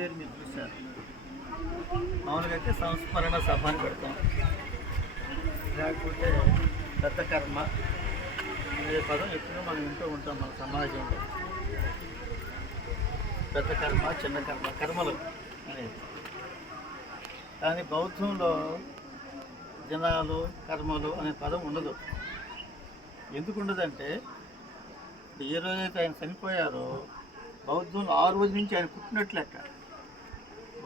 పేరు మీరు చూశారు. మామూలుగా అయితే సంస్మరణ సభ అని పెడతాం. లేకపోతే పెద్ద కర్మ అనే పదం ఎప్పుడూ మనం వింటూ ఉంటాం మన సమాజంలో. పెద్ద కర్మ చిన్న కర్మ కర్మలు అనేది. కానీ బౌద్ధంలో జనాలు కర్మలు అనే పదం ఉండదు. ఎందుకు ఉండదంటే ఏ రోజైతే ఆయన చనిపోయారో బౌద్ధంలో ఆ రోజు నుంచి ఆయన పుట్టినట్లు లెక్క.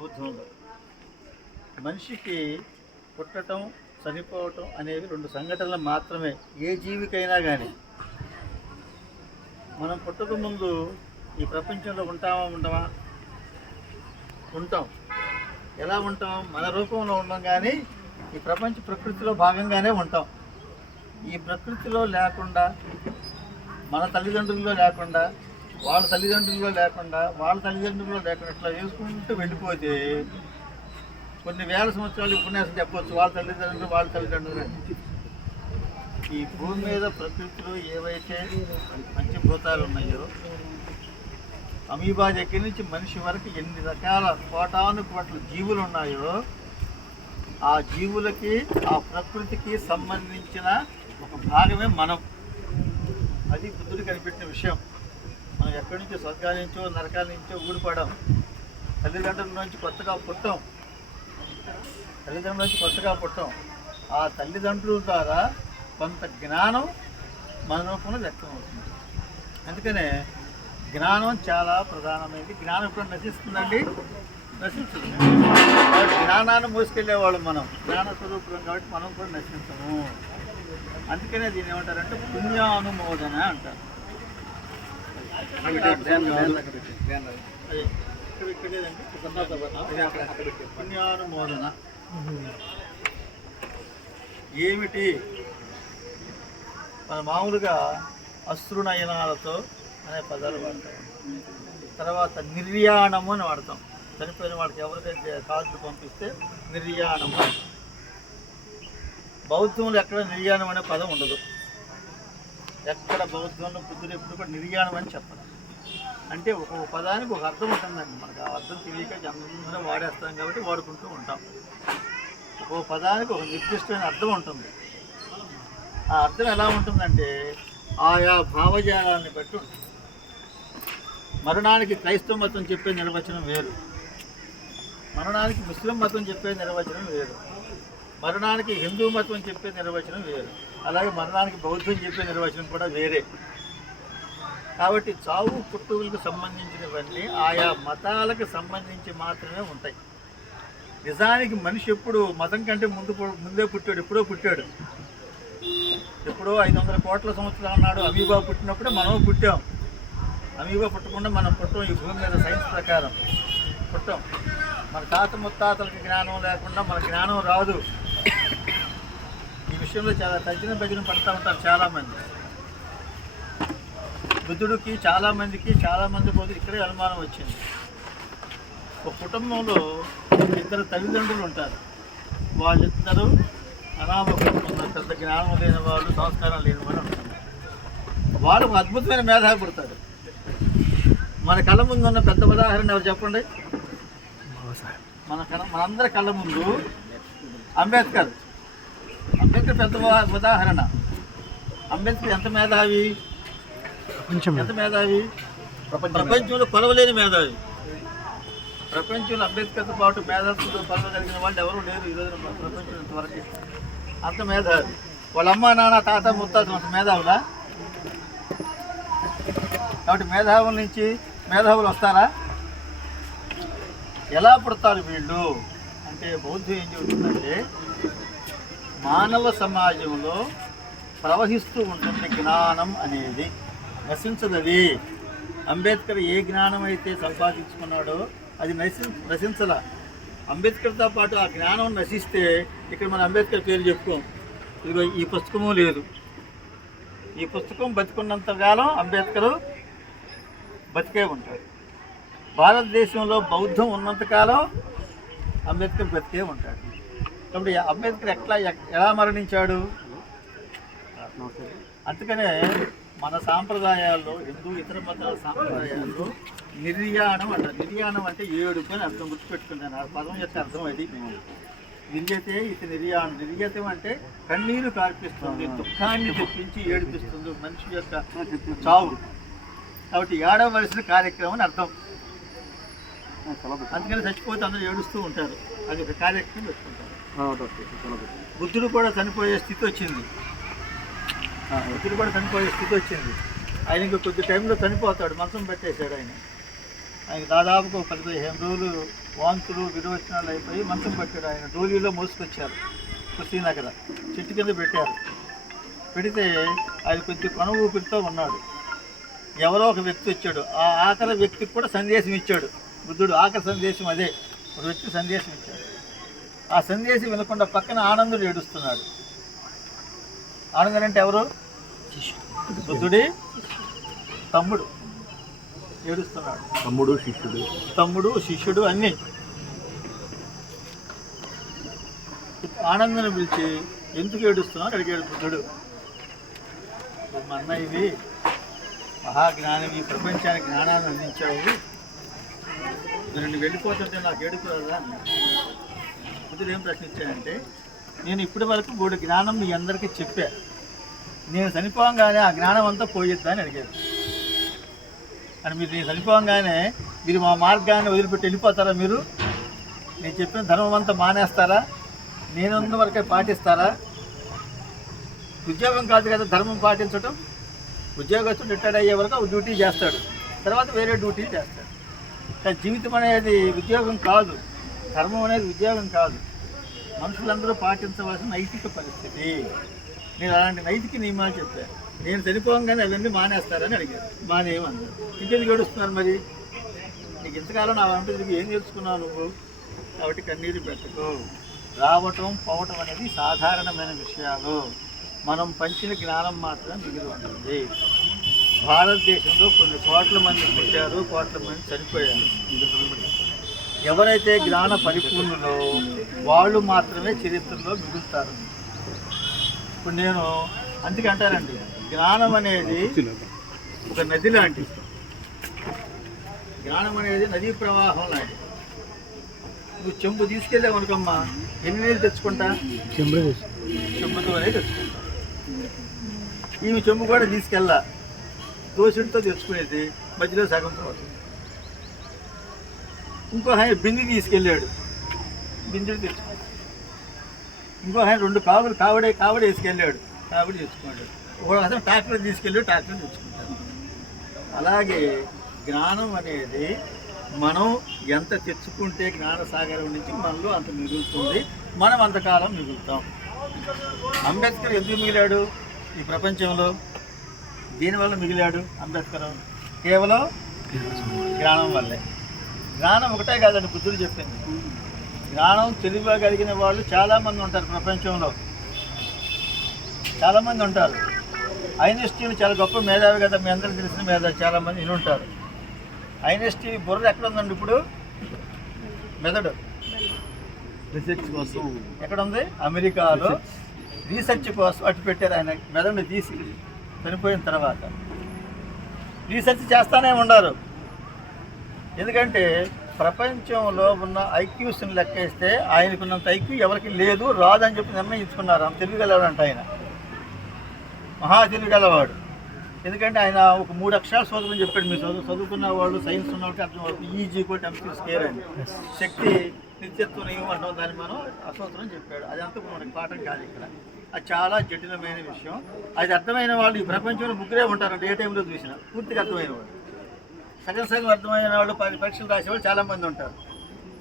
బౌద్ధంలో మనిషికి పుట్టటం చనిపోవటం అనేవి రెండు సంఘటనలు మాత్రమే ఏ జీవికైనా కానీ మనం పుట్టక ముందు ఈ ప్రపంచంలో ఉంటామా ఉండమా? ఉంటాం. ఎలా ఉంటాం? మన రూపంలో ఉండం కానీ ఈ ప్రపంచ ప్రకృతిలో భాగంగానే ఉంటాం. ఈ ప్రకృతిలో లేకుండా మన తల్లిదండ్రుల్లో లేకుండా వాళ్ళ తల్లిదండ్రులు లేకుండా వాళ్ళ తల్లిదండ్రులు లేకుండా ఇట్లా చేసుకుంటూ వెళ్ళిపోతే కొన్ని వేల సంవత్సరాలు ఉపన్యాసం చెప్పవచ్చు వాళ్ళ తల్లిదండ్రులు వాళ్ళ తల్లిదండ్రులు ఈ భూమి మీద ప్రకృతిలో ఏవైతే పంచభూతాలు ఉన్నాయో అమీబా దగ్గర నుంచి మనిషి వరకు ఎన్ని రకాల కోటాను కోట్ల జీవులు ఉన్నాయో ఆ జీవులకి ఆ ప్రకృతికి సంబంధించిన ఒక భాగమే మనం. అది బుద్ధుడు కనిపెట్టిన విషయం. ఎక్కడి నుంచో స్వర్గాల నుంచో నరకాల నుంచో ఊడిపడడం. తల్లిదండ్రుల నుంచి కొత్తగా పుట్టాం తల్లిదండ్రుల నుంచి కొత్తగా పుట్టాం ఆ తల్లిదండ్రుల ద్వారా కొంత జ్ఞానం మన రూపంలో వ్యక్తం అవుతుంది అందుకనే జ్ఞానం చాలా ప్రధానమైనది. జ్ఞానం ఇప్పుడు నశిస్తుందండి? నశించదు. జ్ఞానాన్ని మోసుకెళ్ళేవాళ్ళు మనం. జ్ఞాన స్వరూపులం కాబట్టి మనం కూడా నశించము. అందుకనే దీన్ని ఏమంటారంటే పుణ్యానుమోదన అంటారు. పుణ్యానుమోదన ఏమిటి? మన మామూలుగా అశ్రునయనాలతో అనే పదాలు వాడతాం. తర్వాత నిర్యాణము అని వాడతాం. చనిపోయిన వాళ్ళకి ఎవరికైతే కాల్చి పంపిస్తే నిర్యాణము. బౌద్ధంలో ఎక్కడ నిర్యాణం అనే పదం ఉండదు. ఎక్కడ బౌద్ధంలో పుత్రుడు ఎప్పుడు కూడా నిర్యాణం అని చెప్పడం అంటే ఒక పదానికి ఒక అర్థం ఉంటుందండి. మనకు ఆ అర్థం తెలియక అందరం వాడేస్తాం కాబట్టి వాడుకుంటూ ఉంటాం. ఒక్కో పదానికి ఒక నిర్దిష్టమైన అర్థం ఉంటుంది. ఆ అర్థం ఎలా ఉంటుందంటే ఆయా భావజాలాన్ని బట్టి ఉంటుంది. మరణానికి క్రైస్తవ మతం చెప్పే నిర్వచనం వేరు. మరణానికి ముస్లిం మతం చెప్పే నిర్వచనం వేరు. మరణానికి హిందూ మతం చెప్పే నిర్వచనం వేరు. అలాగే మరణానికి బౌద్ధం చెప్పే నిర్వచనం కూడా వేరే. కాబట్టి చావు పుట్టువులకు సంబంధించినవన్నీ ఆయా మతాలకు సంబంధించి మాత్రమే ఉంటాయి. నిజానికి మనిషి ఎప్పుడు మతం కంటే ముందు ముందే పుట్టాడు ఎప్పుడో పుట్టాడు. ఎప్పుడో ఐదు వందల కోట్ల సంవత్సరాలు నాడు అమీబా పుట్టినప్పుడే మనం పుట్టాం. అమీబా పుట్టకుండా మనం పుట్టాం ఈ భూమి మీద సైన్స్ ప్రకారం. పుట్టాం. మన తాత ముత్తాతలకి జ్ఞానం లేకుండా మన జ్ఞానం రాదు. విషయంలో చాలా తగ్గిన భజన పడుతూ ఉంటారు చాలామంది. బుద్ధుడికి చాలామందికి చాలామంది పోతే ఇక్కడే అనుమానం వచ్చింది. ఒక కుటుంబంలో ఇద్దరు తల్లిదండ్రులు ఉంటారు. వాళ్ళిద్దరూ అనామకులు పెద్ద జ్ఞానం లేని వాళ్ళు సంస్కారం లేని వాళ్ళు ఉంటారు వాళ్ళు అద్భుతమైన మేధావి పుడతాడు మన కళ్ళ ముందు ఉన్న పెద్ద ఉదాహరణ ఎవరు చెప్పండి? మన కళ్ళ మనందరి కళ్ళ ముందు అంబేద్కర్. అంబేద్కర్ పెద్ద ఉదా- ఉదాహరణ. అంబేద్కర్ ఎంత మేధావి? ఎంత మేధావి? ప్రపంచంలో కొలవలేని మేధావి. ప్రపంచంలో అంబేద్కర్తో పాటు మేధావులతో కొలవగలిగిన వాళ్ళు ఎవరు లేరు ఈ రోజున ప్రపంచం ఇంతవరకు. అంత మేధావి. వాళ్ళ అమ్మ నాన్న తాత ముత్తాత అంత మేధావులా? కాబట్టి మేధావుల నుంచి మేధావులు వస్తారా? ఎలా పుడతారు వీళ్ళు? అంటే బౌద్ధం ఏం చెబుతుందంటే మానవ సమాజంలో ప్రవహిస్తూ ఉంటుంది జ్ఞానం అనేది నశించదది. అంబేద్కర్ ఏ జ్ఞానం అయితే సంపాదించుకున్నాడో అది నశి నశించల. అంబేద్కర్తో పాటు ఆ జ్ఞానం నశిస్తే ఇక్కడ మన అంబేద్కర్ పేరు చెప్పుకోం. ఇదిగో ఈ పుస్తకము లేదు. ఈ పుస్తకం బతికున్నంత కాలం అంబేద్కరు బతికే ఉంటాడు. భారతదేశంలో బౌద్ధం ఉన్నంతకాలం అంబేద్కర్ బతికే ఉంటాడు. కాబట్టి అంబేద్కర్ ఎట్లా ఎలా మరణించాడు? అందుకనే మన సాంప్రదాయాల్లో హిందూ ఇతర మతాల సాంప్రదాయాల్లో నిర్యాణం అంట. నిర్యాణం అంటే ఏడుపు అని అర్థం గుర్తుపెట్టుకున్నాను ఆ పదం యొక్క అర్థం అది నిర్యతే ఇది నిర్యాణం. నిర్యతం అంటే కన్నీరు కార్పిస్తుంది దుఃఖాన్ని తెప్పించి ఏడిపిస్తుంది. మనిషి యొక్క చావు. కాబట్టి ఏడవలసిన కార్యక్రమం అని అర్థం. అందుకని చచ్చిపోతే అందరూ ఏడుస్తూ ఉంటారు. అది ఒక కార్యక్రమం పెట్టుకుంటారు. బుద్ధుడు కూడా చనిపోయే స్థితి వచ్చింది. బుద్ధుడు కూడా చనిపోయే స్థితి వచ్చింది. ఆయన ఇంకా కొద్ది టైంలో చనిపోతాడు మంచం పెట్టేశాడు ఆయన. ఆయన దాదాపుగా ఒక పది పదిహేను రోజులు వాంతులు విరోచనాలు అయిపోయి మంచం పెట్టాడు ఆయన. డోలీలో మోసుకొచ్చారు శ్రీనగర చెట్టు కింద పెట్టారు. పెడితే ఆయన కొద్ది కొన ఊపిరితో ఉన్నాడు. ఎవరో ఒక వ్యక్తి వచ్చాడు. ఆ ఆఖరి వ్యక్తికి కూడా సందేశం ఇచ్చాడు. బుద్ధుడు ఆఖరి సందేశం అదే. ఒక వ్యక్తి సందేశం ఇచ్చాడు. ఆ సందేశం వినకుండా పక్కన ఆనందుడు ఏడుస్తున్నాడు. ఆనందుడు అంటే ఎవరు? బుద్ధుడి తమ్ముడు ఏడుస్తున్నాడు. తమ్ముడు శిష్యుడు. తమ్ముడు శిష్యుడు అన్నీ. ఆనందను పిలిచి ఎందుకు ఏడుస్తున్నావు? అడిగాడు బుద్ధుడు. మా అన్న ఇవి మహాజ్ఞానం ఈ ప్రపంచానికి జ్ఞానాన్ని అందించావు. నేను వెళ్ళిపోతుంటే నాకు ఏడుపు రాదా ఏం ప్రశ్నించాయంటే నేను ఇప్పటి వరకు మూడు జ్ఞానం మీ అందరికీ చెప్పా. నేను చనిపోగానే ఆ జ్ఞానం అంతా పోయిద్దా అని అడిగాడు అని మీరు నేను చనిపోగానే మీరు మా మార్గాన్ని వదిలిపెట్టి వెళ్ళిపోతారా మీరు? నేను చెప్పిన ధర్మం అంతా మానేస్తారా? నేనున్న వరకే పాటిస్తారా? ఉద్యోగం కాదు కదా ధర్మం పాటించడం ఉద్యోగస్తుడు రిటైర్ అయ్యే వరకు ఒక డ్యూటీ చేస్తాడు. తర్వాత వేరే డ్యూటీ చేస్తాడు. కానీ జీవితం అనేది ఉద్యోగం కాదు. ధర్మం అనేది ఉద్యోగం కాదు. మనుషులందరూ పాటించవలసిన నైతిక పరిస్థితి. నేను అలాంటి నైతిక నియమాలు చెప్పాను. నేను చనిపోగానే అవన్నీ మానేస్తారని అడిగారు. మానేయమన్నారు. ఇంకెందుకు గడుస్తున్నారు మరి? నీకు ఇంతకాలం నా వంట తిరిగి ఏం నేర్చుకున్నావు నువ్వు? కాబట్టి కన్నీరు పెట్టకు. రావటం పోవటం అనేది సాధారణమైన విషయాలు. మనం పంచిన జ్ఞానం మాత్రం మిగిలి ఉంటుంది. భారతదేశంలో కొన్ని కోట్ల మంది పుట్టారు కోట్ల మంది చనిపోయారు. ఎవరైతే జ్ఞాన పరిపూర్ణులో వాళ్ళు మాత్రమే చరిత్రలో మిగులుతారు. ఇప్పుడు నేను అందుకే అంటారండి జ్ఞానం అనేది ఒక నది లాంటిది జ్ఞానం అనేది నదీ ప్రవాహం లాంటిది నువ్వు చెంబు తీసుకెళ్ళావు అనుకమ్మా ఎన్ని నీళ్ళు తెచ్చుకుంటా? చెంబుతోనే తెచ్చుకుంటా. ఈమె చెంబు కూడా తీసుకెళ్ళా. దోషుడితో తెచ్చుకునేది మధ్యలో సగం పోతుంది ఇంకో ఆయన బింది తీసుకెళ్ళాడు. బిందుడు తెచ్చుకున్నాడు. ఇంకో ఆయన రెండు కావులు కావడే కావడే వేసుకెళ్ళాడు. కావడి తెచ్చుకున్నాడు. ఒక అతను ట్రాక్టర్ తీసుకెళ్ళి ట్రాక్టర్ తెచ్చుకుంటాడు. అలాగే జ్ఞానం అనేది మనం ఎంత తెచ్చుకుంటే జ్ఞానసాగరం నుంచి మనలో అంత మిగులుతుంది. మనం అంతకాలం మిగులుతాం. అంబేద్కర్ ఎందుకు మిగిలాడు ఈ ప్రపంచంలో? దీనివల్ల మిగిలాడు అంబేద్కర్. కేవలం జ్ఞానం వల్లే. జ్ఞానం ఒకటే కాదండి బుద్ధుడు చెప్పింది. జ్ఞానం తెలియగలిగిన వాళ్ళు చాలామంది ఉంటారు ప్రపంచంలో. చాలామంది ఉంటారు. ఐన్స్టీన్ చాలా గొప్ప మేధావి కదా మీ అందరికీ తెలిసిన మేధావి చాలామంది విని ఉంటారు. ఐన్స్టీన్ బుర్ర ఎక్కడ ఉందండి ఇప్పుడు? మెదడు. రీసెర్చ్ కోసం. ఎక్కడ ఉంది అమెరికాలో రీసెర్చ్ కోసం అటు పెట్టారు ఆయన మెదడుని తీసి. చనిపోయిన తర్వాత రీసెర్చ్ చేస్తానే ఉన్నారు ఎందుకంటే ప్రపంచంలో ఉన్న ఐక్యూస్ని లెక్కేస్తే ఆయనకున్నంత ఐక్యూ ఎవరికి లేదు రాదని చెప్పి నిర్ణయించుకున్నారు. ఆమె తెలివిగలవాడంట ఆయన. మహా తెలివిగలవాడు. ఎందుకంటే ఆయన ఒక మూడు అక్షరాలు చదవమని చెప్పాడు. మీరు చదువు చదువుకున్న వాళ్ళు సైన్స్ ఉన్న వాళ్ళకి అర్థం అవుతుంది. ఈజీ కూడా ఎంపీ స్కేర్ అని. శక్తి నిత్యత్వం ఏమంటాం దాన్ని మనం అసూత్రం చెప్పాడు. అదంతా మనకి పాఠం కాదు ఇక్కడ. అది చాలా జటిలమైన విషయం. అది అర్థమైన వాళ్ళు ఈ ప్రపంచంలో ముగ్గురే ఉంటారు ఏ టైంలో చూసినా. పూర్తిగా అర్థమైన వాళ్ళు. సగం సగం అర్థమైన వాళ్ళు పది పరీక్షలు రాసేవాళ్ళు చాలామంది ఉంటారు.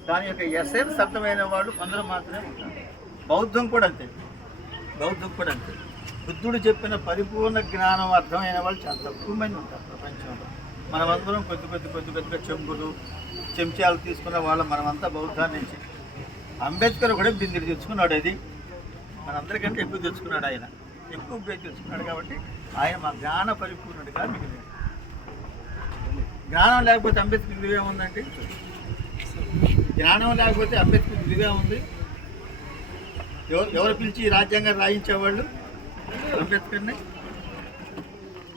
దాని యొక్క ఎసెన్స్ అర్థమైన వాళ్ళు కొందరు మాత్రమే ఉంటారు. బౌద్ధం కూడా అంతే. బౌద్ధం కూడా అంతే. బుద్ధుడు చెప్పిన పరిపూర్ణ జ్ఞానం అర్థమైన వాళ్ళు చాలా తక్కువ మంది ఉంటారు ప్రపంచంలో. మనమందరం కొద్ది కొద్ది కొద్ది కొద్దిగా చెంబులు చెంచాలు తీసుకున్న వాళ్ళు. మనమంతా బౌద్ధాన్ని అంబేద్కర్ కూడా బిందెలు తెచ్చుకున్నాడు అది. మనందరికంటే ఎక్కువ తెచ్చుకున్నాడు ఆయన. ఎక్కువ తెచ్చుకున్నాడు కాబట్టి ఆయన మా జ్ఞాన పరిపూర్ణుడిగా మిగిలింది. జ్ఞానం లేకపోతే అంబేద్కర్ విలువే ఉందండి. జ్ఞానం లేకపోతే అంబేద్కర్ విలువే ఉంది. ఎవరు ఎవరు పిలిచి రాజ్యాంగం రాయించేవాళ్ళు? అంబేద్కర్ని.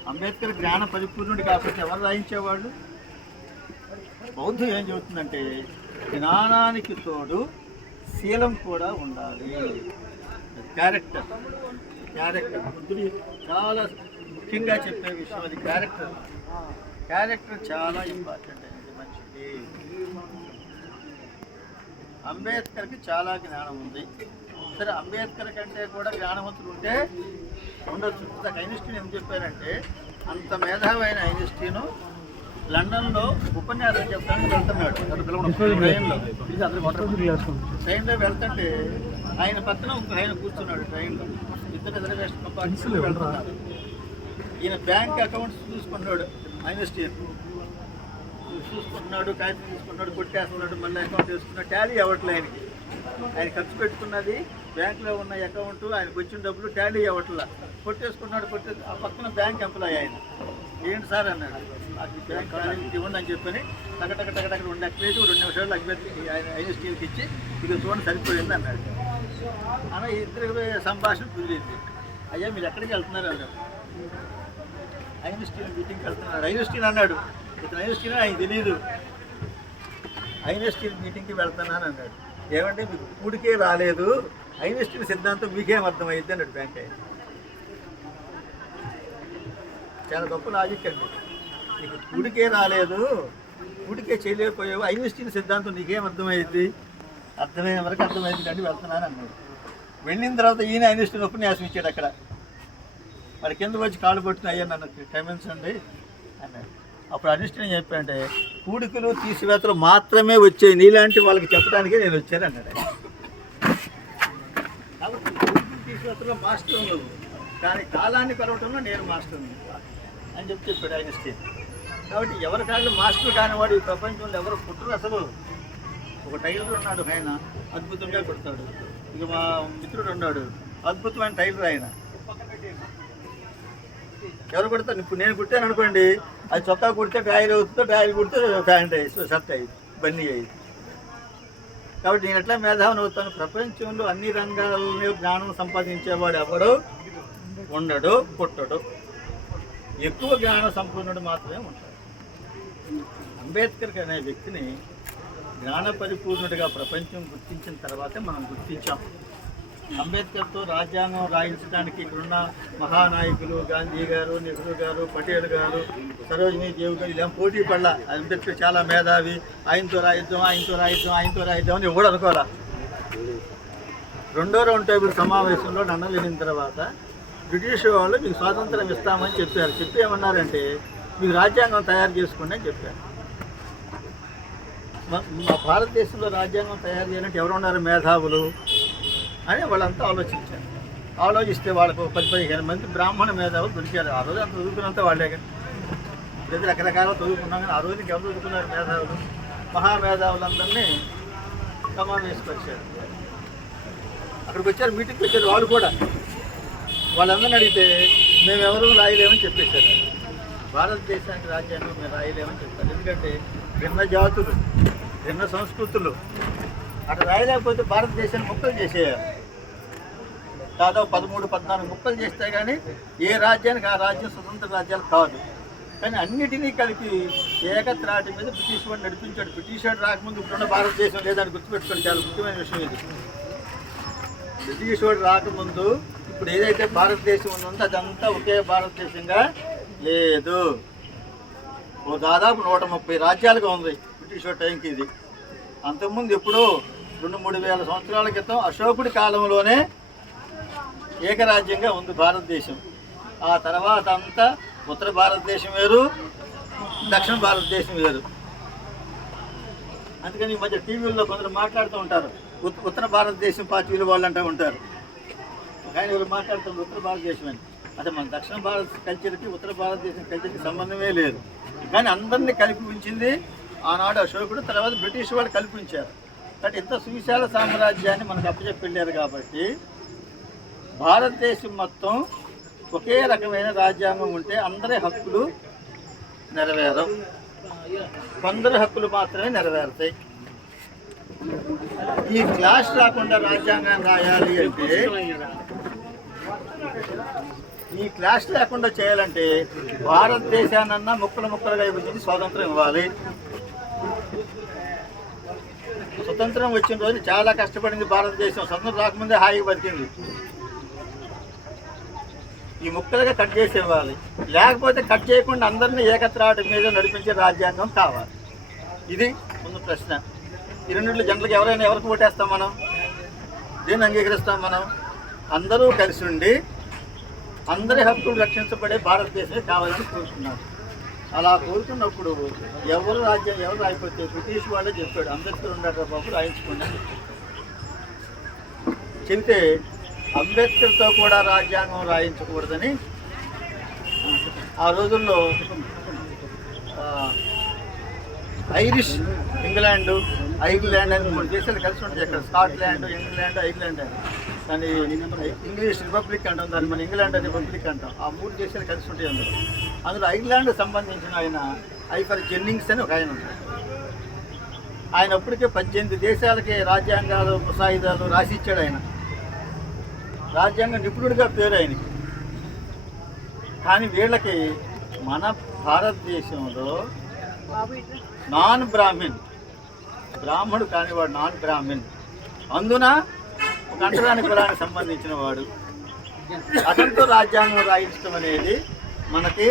అంబేద్కర్ జ్ఞాన పరిపూర్ణుడు కాకపోతే ఎవరు రాయించేవాళ్ళు? బౌద్ధం ఏం చెబుతుందంటే జ్ఞానానికి తోడు శీలం కూడా ఉండాలి. క్యారెక్టర్. క్యారెక్టర్. బుద్ధుడి చాలా ముఖ్యంగా చెప్పే విషయం అది క్యారెక్టర్. క్యారెక్టర్ చాలా ఇంపార్టెంట్ అయింది మనిషికి. అంబేద్కర్కి చాలా జ్ఞానం ఉంది. సరే అంబేద్కర్ కంటే కూడా జ్ఞానవంతులు ఉంటే ఉండొచ్చు. ఇంతకు ఐన్స్టీన్ ఏం చెప్పారంటే అంత మేధావైన ఐన్స్టీను లండన్లో ఉపన్యాసం చెప్తానికి వెళ్తున్నాడు. ట్రైన్లో ట్రైన్లో వెళ్తుంటే ఆయన పక్కన ఆయన కూర్చున్నాడు ట్రైన్లో. ఇద్దరు రిజర్వేషన్ వెళ్తున్నారు. ఈయన బ్యాంక్ అకౌంట్స్ చూసుకున్నాడు ఐన్స్టీన్ చూసుకుంటున్నాడు కాగితం తీసుకున్నాడు కొట్టేస్తున్నాడు మళ్ళీ అకౌంట్ వేసుకున్నాడు టాలీ అవ్వట్లే ఆయనకి. ఆయన ఖర్చు పెట్టుకున్నది బ్యాంక్లో ఉన్న అకౌంట్ ఆయనకు వచ్చిన డబ్బులు టాలీ అవ్వట్లా. కొట్టేసుకున్నాడు కొట్టే ఆ పక్కన బ్యాంక్ ఎంప్లాయీ ఆయన. ఏంటి సార్ అన్నాడు. నాకు బ్యాంక్ ఇవ్వండి అని చెప్పని టక టక రెండు ఎక్కలేదు రెండు నిమిషాలు అభ్యర్థికి ఆయన ఆయన స్టీల్కి ఇచ్చి ఇది చూడండి సరిపోయింది అన్నాడు అలా ఇద్దరు సంభాషణ కుదిరింది అయ్యా మీరు ఎక్కడికి వెళ్తున్నారు అన్నాడు ఐన్స్టీన్ మీటింగ్కి వెళ్తున్నాడు ఐన్స్టీన్ అన్నాడు ఇతను ఐన్స్టీన్ ఆయన తెలియదు ఐన్స్టీన్ మీటింగ్కి వెళ్తున్నాను అన్నాడు ఏమంటే మీకు కూడికే రాలేదు ఐన్స్టీన్ సిద్ధాంతం మీకేం అర్థమైంది అన్నాడు బ్యాంక్ ఆయన. చాలా గొప్ప లాజిక్ అండి నీకు కుడికే రాలేదు కుడికే చేయలేకపోయావు ఐన్స్టీన్ సిద్ధాంతం నీకేం అర్థమైంది? అర్థమైన వరకు అర్థమైంది కండి వెళ్తున్నాను అన్నాడు. వెళ్ళిన తర్వాత ఈయన ఐన్స్టీన్ ఉపన్యాసం ఇచ్చాడు అక్కడ. వాడి కింద వచ్చి కాళ్ళు పట్టిన అయ్యా నన్ను క్షమించండి అన్నాడు. అప్పుడు అనిష్టం చెప్పంటే చెప్పాడంటే కూడికలు తీసివేతలు మాత్రమే వచ్చాయి. నీలాంటి వాళ్ళకి చెప్పడానికే నేను వచ్చాను అన్నాడు కాబట్టి కూడికలు మాస్టర్ ఉండదు. కానీ కాలాన్ని కలవటంలో నేను మాస్టర్ అని చెప్పి చెప్పాడు ఐన్స్టీన్ కాబట్టి ఎవరి కాళ్ళు మాస్టర్ కానివాడు ఈ ప్రపంచంలో ఎవరు పుట్టరు అసలు. ఒక టైలర్ ఉన్నాడు ఆయన అద్భుతంగా కుడతాడు. ఇక మా మిత్రుడు ఉన్నాడు అద్భుతమైన టైలర్ ఆయన. ఎవరు కుడతారు? ఇప్పుడు నేను కుట్టాను అనుకోండి అది చొక్కా కుడితే డాయిల్ అవుతుందో డాయిల్ కుడితే ప్యాంట్ అయ్యి షర్ట్ అయ్యి బన్నీ అయ్యి. కాబట్టి నేను ఎట్లా మేధావుని అవుతాను? ప్రపంచంలో అన్ని రంగాలలో జ్ఞానం సంపాదించేవాడు ఎవడు? ఉండడు పుట్టడు. ఎక్కువ జ్ఞానం సంపూర్ణుడు మాత్రమే ఉంటాడు. అంబేద్కర్ అనే వ్యక్తిని జ్ఞాన పరిపూర్ణుడిగా ప్రపంచం గుర్తించిన తర్వాతే మనం గుర్తించాం. అంబేద్కర్తో రాజ్యాంగం రాయించడానికి ఇక్కడున్న మహానాయకులు గాంధీ గారు నెహ్రూ గారు పటేల్ గారు సరోజినీ దేవి గారు ఇలా పోటీ పడలా. అంబేద్కర్ చాలా మేధావి. ఆయనతో రాయిద్దాం ఆయనతో రాయిద్దాం ఆయనతో రాయిద్దాం అని ఎవడు అనుకోరా రెండో రౌండ్ టేబుల్ సమావేశంలో నన్ను వెళ్ళిన తర్వాత బ్రిటిష్ వాళ్ళు మీకు స్వాతంత్రం ఇస్తామని చెప్పారు. చెప్పి ఏమన్నారంటే మీకు రాజ్యాంగం తయారు చేసుకోండి అని చెప్పారు. మా భారతదేశంలో రాజ్యాంగం తయారు చేయాలంటే ఎవరు ఉన్నారు మేధావులు. అని వాళ్ళంతా ఆలోచించారు. ఆలోచిస్తే వాళ్ళకు పది పదిహేను మంది బ్రాహ్మణ మేధావులు దొరికారు. ఆ రోజు అంత చదువుకున్నంత వాళ్ళే కదా. ప్రజలు రకరకాల చదువుకున్నాం కానీ ఆ రోజుకి ఎవరు చదువుకున్నారు మేధావులు? మహామేధావులందరినీ సమావేశపరిచారు అక్కడికి వచ్చారు మీటింగ్కి వచ్చారు వాళ్ళు కూడా. వాళ్ళందరిని అడిగితే మేము ఎవరు రాయలేమని చెప్పేశారు. భారతదేశానికి రాజ్యాంగం మేము రాయలేమని చెప్పారు. ఎందుకంటే భిన్న జాతులు భిన్న సంస్కృతులు. అటు రాయలేకపోతే భారతదేశాన్ని ముక్కలు చేసేయాలి. దాదాపు పదమూడు పద్నాలుగు ముక్కలు చేస్తే కానీ ఏ రాజ్యానికి ఆ రాజ్యం స్వతంత్ర రాజ్యాలు కాదు. కానీ అన్నిటినీ కలిపి ఏకత్రాటి మీద బ్రిటిష్ వాడు నడిపించాడు. బ్రిటిష్ వాడు రాకముందు ఇప్పుడున్న భారతదేశం లేదని గుర్తుపెట్టుకోండి చాలా ముఖ్యమైన విషయం ఇది. బ్రిటిష్ వాడు రాకముందు ఇప్పుడు ఏదైతే భారతదేశం ఉందో అదంతా ఒకే భారతదేశంగా లేదు. ఓ దాదాపు నూట ముప్పై రాజ్యాలుగా ఉంది బ్రిటిష్ టైంకి ఇది. అంతకుముందు ఎప్పుడో రెండు మూడు వేల సంవత్సరాల క్రితం అశోకుడి కాలంలోనే ఏకరాజ్యంగా ఉంది భారతదేశం. ఆ తర్వాత అంతా ఉత్తర భారతదేశం వేరు దక్షిణ భారతదేశం వేరు. అందుకని ఈ మధ్య టీవీల్లో కొందరు మాట్లాడుతూ ఉంటారు. ఉత్తర భారతదేశం పార్టీలు వాళ్ళు అంటూ ఉంటారు కానీ వీళ్ళు మాట్లాడుతున్నారు ఉత్తర భారతదేశం అని? అదే మన దక్షిణ భారత కల్చర్కి ఉత్తర భారతదేశం కల్చర్కి సంబంధమే లేదు. కానీ అందరినీ కలిపి ఉంచింది ఆనాడు అశోకుడు తర్వాత బ్రిటిష్ వాళ్ళు కల్పించారు కాబట్టి ఇంత సువిశాల సామ్రాజ్యాన్ని మనకు అప్పచెప్పి వెళ్ళారు కాబట్టి భారతదేశం మొత్తం ఒకే రకమైన రాజ్యాంగం ఉంటే అందరి హక్కులు నెరవేరవు. కొందరి హక్కులు మాత్రమే నెరవేరుతాయి. ఈ క్లాస్ రాకుండా రాజ్యాంగాన్ని రాయాలి అంటే ఈ క్లాష్ లేకుండా చేయాలంటే భారతదేశానన్నా ముక్కలు ముక్కలుగా విభజించి స్వాతంత్రం ఇవ్వాలి. స్వతంత్రం వచ్చిన రోజు చాలా కష్టపడింది భారతదేశం. స్వతంత్రం రాకముందే హాయిగా బతికింది. ఈ ముక్కలుగా కట్ చేసి ఇవ్వాలి. లేకపోతే కట్ చేయకుండా అందరినీ ఏకత్రాటి మీద నడిపించే రాజ్యాంగం కావాలి. ఇది ముందు ప్రశ్న. ఈ రెండింటిలో జనరల్కి ఎవరైనా ఎవరికి ఓటేస్తాం మనం? దీన్ని అంగీకరిస్తాం మనం. అందరూ కలిసి ఉండి అందరి హక్కులు రక్షించబడే భారతదేశమే కావాలని కోరుకున్నారు. అలా కోరుకున్నప్పుడు ఎవరు రాజ్యం ఎవరు రాయిపోతే బ్రిటిష్ వాళ్ళే చెప్పాడు అంబేద్కర్ ఉన్నాడు బాబు రాయించుకోండి చెబితే అంబేద్కర్తో కూడా రాజ్యాంగం రాయించకూడదని. ఆ రోజుల్లో ఐరిష్ ఇంగ్లాండ్ ఐర్లాండ్ అని మూడు దేశాలు కలిసి ఉంటాయి అక్కడ. స్కాట్లాండ్ ఇంగ్లాండ్ ఐర్లాండ్ అని. దాని ఇంగ్లీష్ రిపబ్లిక్ అంటాం దాన్ని మన ఇంగ్లాండ్ రిపబ్లిక్ అంటాం. ఆ మూడు దేశాలు కలిసి ఉంటాయి అందులో. అందులో ఐర్లాండ్ సంబంధించిన ఆయన ఐఫర్ జెన్నింగ్స్ అని ఒక ఆయన ఉంటాడు. ఆయన అప్పటికే పద్దెనిమిది దేశాలకి రాజ్యాంగాలు ముసాయిదాలు రాసిచ్చాడు ఆయన. రాజ్యాంగ నిపుణుడిగా పేరు ఆయనకి కానీ వీళ్ళకి మన భారతదేశంలో నాన్ బ్రాహ్మిన్ బ్రాహ్మడు కానివాడు నాన్ బ్రాహ్మిన్ అందున ఒక అంటరాని కులానికి సంబంధించిన వాడు. అతనితో రాజ్యాంగం రాయించడం అనేది మనకి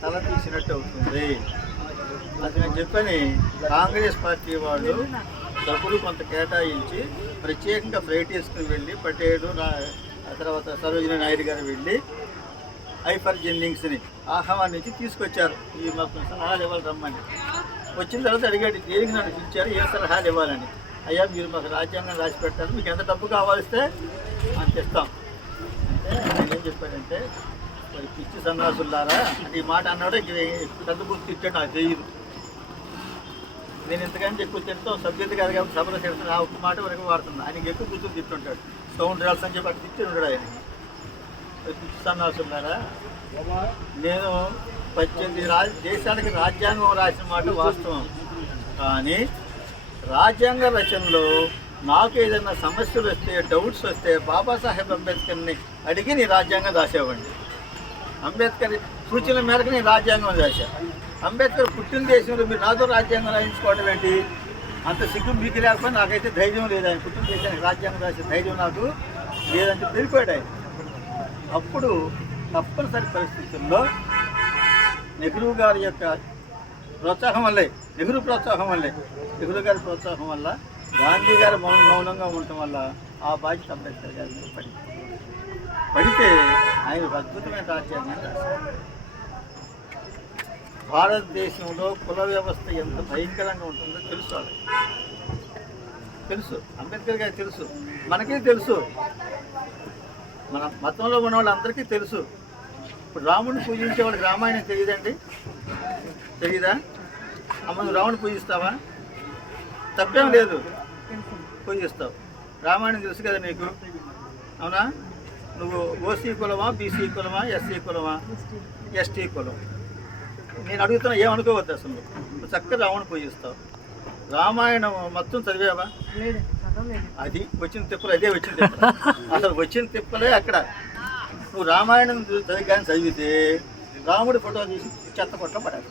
తల తీసినట్టు అవుతుంది. అది నేను చెప్పని కాంగ్రెస్ పార్టీ వాళ్ళు డబ్బులు కొంత కేటాయించి ప్రత్యేకంగా ఫ్లైట్ వేసుకుని వెళ్ళి పటేడు తర్వాత సరోజిని నాయుడు గారు వెళ్ళి హైఫర్ జెన్నింగ్స్ని ఆహ్వానించి తీసుకొచ్చారు. ఈ మాకు సలహాలు ఇవ్వాలి రమ్మని వచ్చిన తర్వాత అడిగాడు దేనికి నన్ను పిలిచారు? ఏ సలహాలు ఇవ్వాలని? అయ్యా మీరు మాకు రాజ్యాంగం రాసి పెట్టారు మీకు ఎంత డబ్బు కావాలిస్తే అంత ఇస్తాం. అంటే ఆయన ఏం చెప్పాడంటే మరి పిచ్చి సన్నాసులారా అంటే ఈ మాట అన్నాడు ఇంక పెద్ద గుర్తు తిట్టాడు నాకు తెలియదు నేను ఎంతకని ఎక్కువ తింటాం సభ్యత కాదు కాబట్టి సభలో తిడతాను ఆ ఒక్క మాట వరకు వాడుతున్నా. ఆయనకి ఎక్కువ బుద్ధులు తిట్టుంటాడు. సౌండ్ రాల్స్ అని చెప్పి అటు తిట్టి ఉన్నాడు ఆయన. పిచ్చి సన్నాసులారా నేను పద్దెనిమిది రా దేశానికి రాజ్యాంగం రాసిన మాట వాస్తవం. కానీ రాజ్యాంగ రచనలో నాకు ఏదైనా సమస్యలు వస్తే డౌట్స్ వస్తే బాబాసాహెబ్ అంబేద్కర్ని అడిగి నీ రాజ్యాంగం రాసేవాడిని. అంబేద్కర్ సూచనల మేరకు నేను రాజ్యాంగం రాశాను అంబేద్కర్ పుట్టిన దేశంలో మీరు నాతో రాజ్యాంగం రాయించుకోవడం ఏంటి? అంత సిగ్గు మీకు లేకపోతే నాకైతే ధైర్యం లేదు. ఆయన పుట్టిన దేశానికి రాజ్యాంగం రాసే ధైర్యం నాకు లేదంటే వెళ్ళిపోయాడు ఆయన. అప్పుడు తప్పనిసరి పరిస్థితుల్లో నెహ్రూ గారి యొక్క ప్రోత్సాహం వల్లే నెహ్రూ ప్రోత్సాహం వల్లే నెహ్రూ గారి ప్రోత్సాహం వల్ల గాంధీ గారు మౌన మౌనంగా ఉండటం వల్ల ఆ బాధ్యత అంబేద్కర్ గారి మీద పడింది. పడితే ఆయన అద్భుతమైన రాజ్యాంగాన్ని రాశారు. భారతదేశంలో కుల వ్యవస్థ ఎంత భయంకరంగా ఉంటుందో తెలుసు వాళ్ళకి. తెలుసు. అంబేద్కర్ గారు తెలుసు. మనకే తెలుసు. మన మతంలో ఉన్న వాళ్ళందరికీ తెలుసు. ఇప్పుడు రాముడిని పూజించే వాళ్ళకి రామాయణం తెలియదండి. తెలియదా అమ్మ నువ్వు రాముడిని పూజిస్తావా? తప్పేం లేదు. పూజిస్తావు. రామాయణం తెలుసు కదా నీకు? అవునా? నువ్వు ఓసీ కులమా బీసీ కులమా ఎస్సీ కులమా? ఎస్టీ కులం. నేను అడుగుతున్నా ఏమనుకోవద్దు అసలు నువ్వు. చక్కగా రాముడిని పూజిస్తావు. రామాయణం మొత్తం చదివావా? అది వచ్చిన తిప్పలు అదే వచ్చిన తిప్పలు. అసలు వచ్చిన తిప్పలే అక్కడ. నువ్వు రామాయణం చదివి కానీ చదివితే రాముడి ఫోటో తీసి చెత్త కొట్ట పడాలి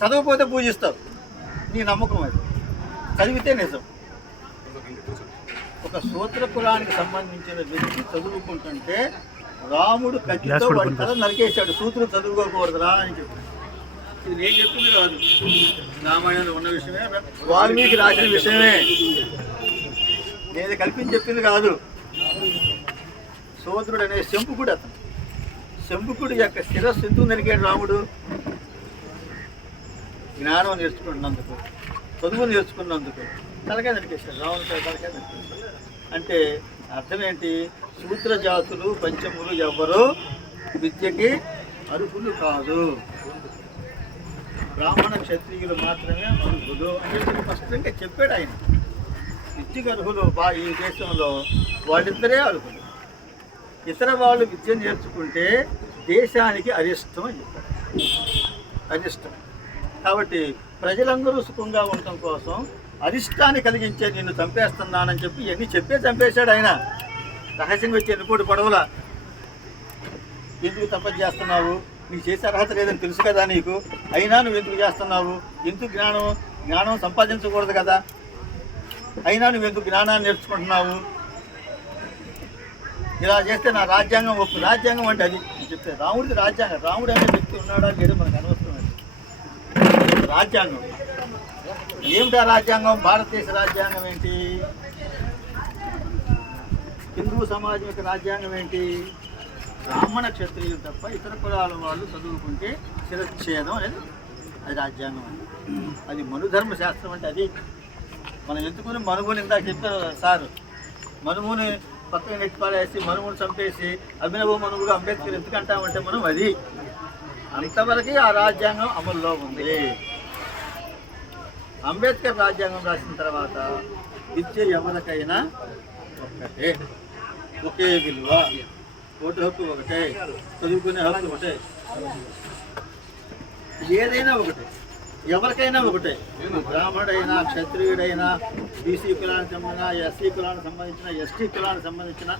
చదవకపోతే పూజిస్తావు. నీ నమ్మకం అది. చదివితే నిజం. ఒక సూత్ర కులానికి సంబంధించిన వ్యక్తి చదువుకుంటుంటే రాముడు కత్తితో వాడి తల నరికేశాడు. సూత్రుడు చదువుకోకూడదురా అని చెప్పి. ఇది నేను చెప్పింది కాదు. రామాయణంలో ఉన్న విషయమే వాల్మీకి రాసిన విషయమే. నేను కల్పించి చెప్పింది కాదు. సోదరుడు అనే శంపుకుడు అతను. శంపుకుడు యొక్క శిరస్సు ఎందుకు నరికాడు రాముడు? జ్ఞానం నేర్చుకున్నందుకు చదువు నేర్చుకున్నందుకు తలకే నరికేశాడు. రాముడు తలకే నరికేశాడు. అంటే అర్థం ఏంటి? సూత్ర జాతులు పంచములు ఎవ్వరూ విద్యకి అర్హులు కాదు. బ్రాహ్మణ క్షత్రియులు మాత్రమే అర్హులు అని చెప్పి స్పష్టంగా చెప్పాడు ఆయన. విద్యకు అర్హులు బా ఈ దేశంలో వాళ్ళిద్దరే అర్హులు ఇతర వాళ్ళు విద్య నేర్చుకుంటే దేశానికి అరిష్టం అని చెప్పారు. అరిష్టం. కాబట్టి ప్రజలందరూ సుఖంగా ఉండటం కోసం అరిష్టాన్ని కలిగించే నిన్ను చంపేస్తున్నానని చెప్పి ఇవన్నీ చెప్పే చంపేశాడు ఆయన. రహస్యంగా వచ్చి ఎన్నుకోటి పడవల. ఎందుకు తపస్సు చేస్తున్నావు? నీకు చేసే అర్హత లేదని తెలుసు కదా నీకు? అయినా నువ్వు ఎందుకు చేస్తున్నావు? ఎందుకు జ్ఞానం జ్ఞానం సంపాదించకూడదు కదా? అయినా నువ్వు ఎందుకు జ్ఞానాన్ని నేర్చుకుంటున్నావు? ఇలా చేస్తే నా రాజ్యాంగం ఒప్పు. రాజ్యాంగం అంటే అది. చెప్తే రాముడికి రాజ్యాంగం. రాముడు అనే వ్యక్తి ఉన్నాడా లేదో మనకు అనవసరం రాజ్యాంగం. ఏమిటా రాజ్యాంగం? భారతదేశ రాజ్యాంగం ఏంటి? హిందూ సమాజం యొక్క రాజ్యాంగం ఏంటి? బ్రాహ్మణ క్షత్రియులు తప్ప ఇతర కులాల వాళ్ళు చదువుకుంటే శిరచ్ఛేదం అనేది అది రాజ్యాంగం అని అది మనుధర్మ శాస్త్రం అంటే అది. మనం ఎందుకుని మనుగుని ఇందాక చెప్పారు సార్? మనుగుని పక్కన నెట్టుపాలేసి మనుగుని చంపేసి అభినవ మనుగుగా అంబేద్కర్ ఎందుకు అంటామంటే మనం అది. అంతవరకు ఆ రాజ్యాంగం అమల్లో ఉంది. అంబేద్కర్ రాజ్యాంగం రాసిన తర్వాత విద్య ఎవరికైనా ఒక్కటే. ఒకే విలువ. ఓటు హక్కు ఒకటే చదువుకునే హక్కు ఒకటే. ఏదైనా ఒకటే ఎవరికైనా ఒకటే. బ్రాహ్మడైనా క్షత్రియుడైనా బీసీ కులానికి సంబంధించిన ఎస్సీ కులానికి సంబంధించిన ఎస్టీ కులానికి సంబంధించిన